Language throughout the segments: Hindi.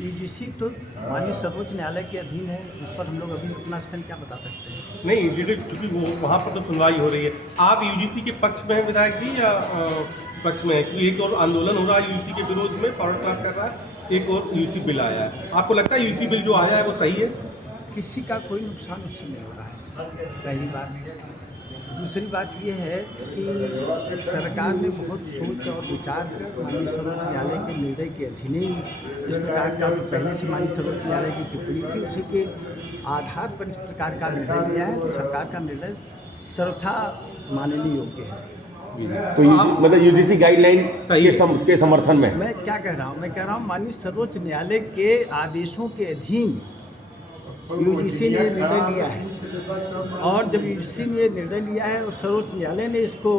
यूजीसी तो माननीय सर्वोच्च न्यायालय के अधीन है, इस पर हम लोग अभी अपना स्टैंड क्या बता सकते हैं। नहीं, लीडर चूंकि वो वहाँ पर तो सुनवाई हो रही है, आप यूजीसी के पक्ष में हैं विधायक जी या पक्ष में है कि एक और आंदोलन हो रहा है यूजीसी के विरोध में, फॉरवर्ड क्लास कर रहा है, एक और यूजीसी बिल आया है, आपको लगता है यूजीसी बिल जो आया है वो सही है? किसी का कोई नुकसान उससे नहीं हो रहा है, पहली बात। दूसरी बात ये है कि सरकार ने बहुत सोच और विचार माननीय सर्वोच्च न्यायालय के निर्णय के अधीन ही इस प्रकार का जो पहले से माननीय सर्वोच्च न्यायालय की टिप्पणी थी उसी के आधार पर इस प्रकार का निर्णय लिया है। तो सरकार का निर्णय सर्वथा मानने योग्य है। तो मतलब यूजीसी गाइडलाइन के समर्थन में मैं क्या कह रहा हूँ, मैं कह रहा हूँ माननीय सर्वोच्च न्यायालय के आदेशों के अधीन यूजीसी ने निर्णय लिया है, और जब यूजीसी ने निर्णय लिया है और सर्वोच्च न्यायालय ने इसको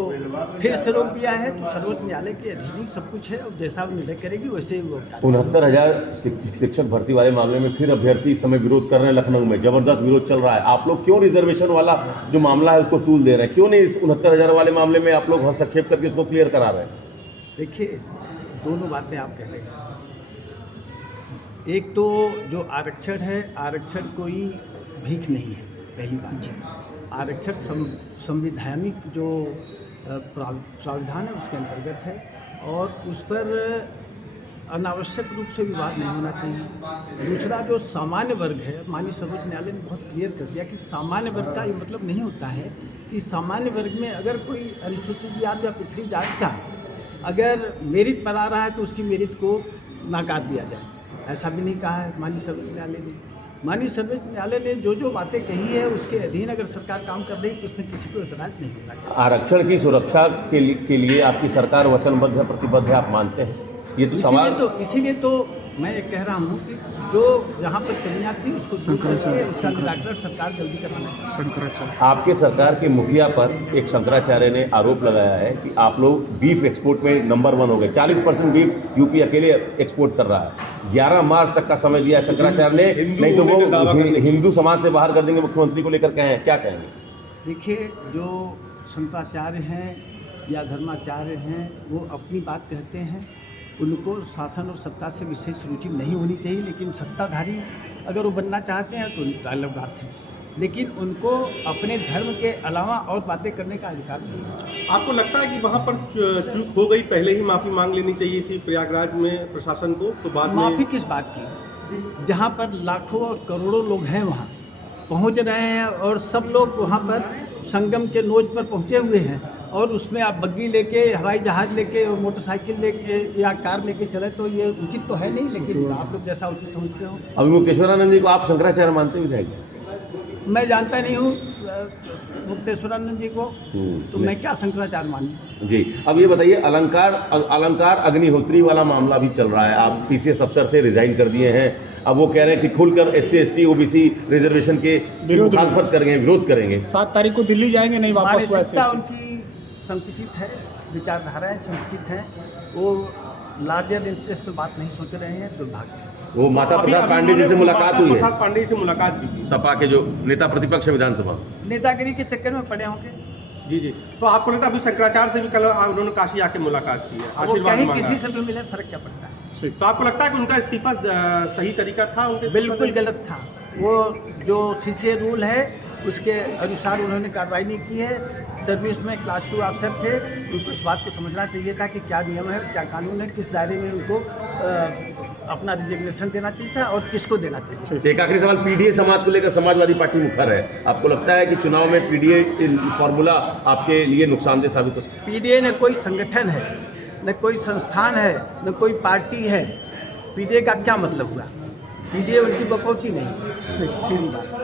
फिर से रोक दिया है, तो सर्वोच्च न्यायालय के अधीन सब कुछ है और जैसा वो निर्णय करेगी वैसे ही वो 69,000 शिक्षक भर्ती वाले मामले में फिर अभ्यर्थी इस समय विरोध कर रहे हैं। लखनऊ में जबरदस्त विरोध चल रहा है। आप लोग क्यों रिजर्वेशन वाला जो मामला है उसको तूल दे रहे हैं? क्यों नहीं इस 69,000 वाले मामले में आप लोग हस्तक्षेप करके उसको क्लियर करा रहे हैं? देखिए, दोनों बातें आप कह रहे हैं। एक तो जो आरक्षण है, आरक्षण कोई भीख नहीं है, पहली बात। आरक्षण संवैधानिक जो प्रावधान है उसके अंतर्गत है और उस पर अनावश्यक रूप से विवाद नहीं होना चाहिए। दूसरा जो सामान्य वर्ग है, माननीय सर्वोच्च न्यायालय ने बहुत क्लियर कर दिया कि सामान्य वर्ग का ये मतलब नहीं होता है कि सामान्य वर्ग में अगर कोई अनुसूचित जाति या पिछड़ी जाति का अगर मेरिट पर आ रहा है तो उसकी मेरिट को नकार दिया जाए, ऐसा भी नहीं कहा है माननीय सर्वोच्च न्यायालय ने। माननीय सर्वोच्च न्यायालय ने जो बातें कही है उसके अधीन अगर सरकार काम कर रही है तो उसमें किसी को इतराज नहीं होना चाहिए। आरक्षण की सुरक्षा के लिए आपकी सरकार वचनबद्ध है, प्रतिबद्ध है, आप मानते हैं? ये तो सवाल इसीलिए तो मैं ये कह रहा हूँ कि जो जहाँ पर कमियाँ थी उसको डॉक्टर सरकार जल्दी करवाना चाहिए। आपके सरकार के मुखिया पर एक शंकराचार्य ने आरोप लगाया है कि आप लोग बीफ एक्सपोर्ट में नंबर 1 हो गए। 40% बीफ यूपी अकेले एक्सपोर्ट कर रहा है। 11 मार्च तक का समय दिया शंकराचार्य ने, नहीं तो वो हिंदू समाज से बाहर कर देंगे मुख्यमंत्री को लेकर कहें, क्या कहेंगे? देखिए, जो शंकराचार्य हैं या धर्माचार्य हैं वो अपनी बात कहते हैं, उनको शासन और सत्ता से विशेष रुचि नहीं होनी चाहिए, लेकिन सत्ताधारी अगर वो बनना चाहते हैं तो उनकी अलग बात है, लेकिन उनको अपने धर्म के अलावा और बातें करने का अधिकार नहीं है। आपको लगता है कि वहाँ पर चूक हो गई, पहले ही माफ़ी मांग लेनी चाहिए थी प्रयागराज में प्रशासन को, तो बाद में माफ़ी किस बात की? जहाँ पर लाखों और करोड़ों लोग हैं वहाँ पहुँच रहे हैं और सब लोग वहाँ पर संगम के नोज पर पहुँचे हुए हैं और उसमें आप बग्गी लेके, हवाई जहाज़ लेके, मोटरसाइकिल लेके या कार लेके चले तो ये उचित तो है नहीं, लेकिन आप लोग जैसा उचित समझते हो। अभी मुक्तेश्वरानंद जी को आप शंकराचार्य मानते विधायक? मैं जानता नहीं हूँ मुक्तेश्वरानंद जी को, तो मैं क्या शंकराचार्य मानूं जी। अब ये बताइए, अलंकार अग्निहोत्री वाला मामला भी चल रहा है। आप पीसीएस अफसर थे, रिजाइन कर दिए हैं, अब वो कह रहे हैं कि खुलकर SC ST OBC रिजर्वेशन के मुखालफत करेंगे, विरोध करेंगे। 7 तारीख को दिल्ली जाएंगे, नहीं वापस? मानसिकता उनकी संकुचित है, विचारधाराएं संकुचित हैं, वो लार्जर इंटरेस्ट में बात नहीं सोच रहे हैं, दुर्भाग्य है। वो माता प्रसाद पांडे जी से मुलाकात हुई है, पांडे जी से मुलाकात भी की, सपा के जो नेता प्रतिपक्ष है विधानसभा। नेतागिरी के चक्कर में पड़े होंगे। जी जी। तो आपको लगता है अभी शंकराचार्य से भी कल उन्होंने काशी आके मुलाकात की है, आशीर्वाद कहीं मांगा किसी है। से भी मिले, फर्क क्या पड़ता है? तो आपको लगता है कि उनका इस्तीफा सही तरीका था? उनके बिल्कुल गलत था। वो जो CCA रूल है उसके अनुसार उन्होंने कार्रवाई नहीं की है। सर्विस में क्लास 2 अफसर थे, उनको इस बात को समझना चाहिए था कि क्या नियम है, क्या कानून है, किस दायरे में उनको अपना रिजिग्नेशन देना चाहिए था और किसको देना चाहिए। एक आखिरी सवाल, PDA समाज को लेकर समाजवादी पार्टी मुखर है, आपको लगता है कि चुनाव में PDA फॉर्मूला आपके लिए नुकसानदेह साबित हो सकता है? PDA न कोई संगठन है, न कोई संस्थान है, न कोई पार्टी है। PDA का क्या मतलब हुआ? PDA उनकी बकौती नहीं है, सीधी बात।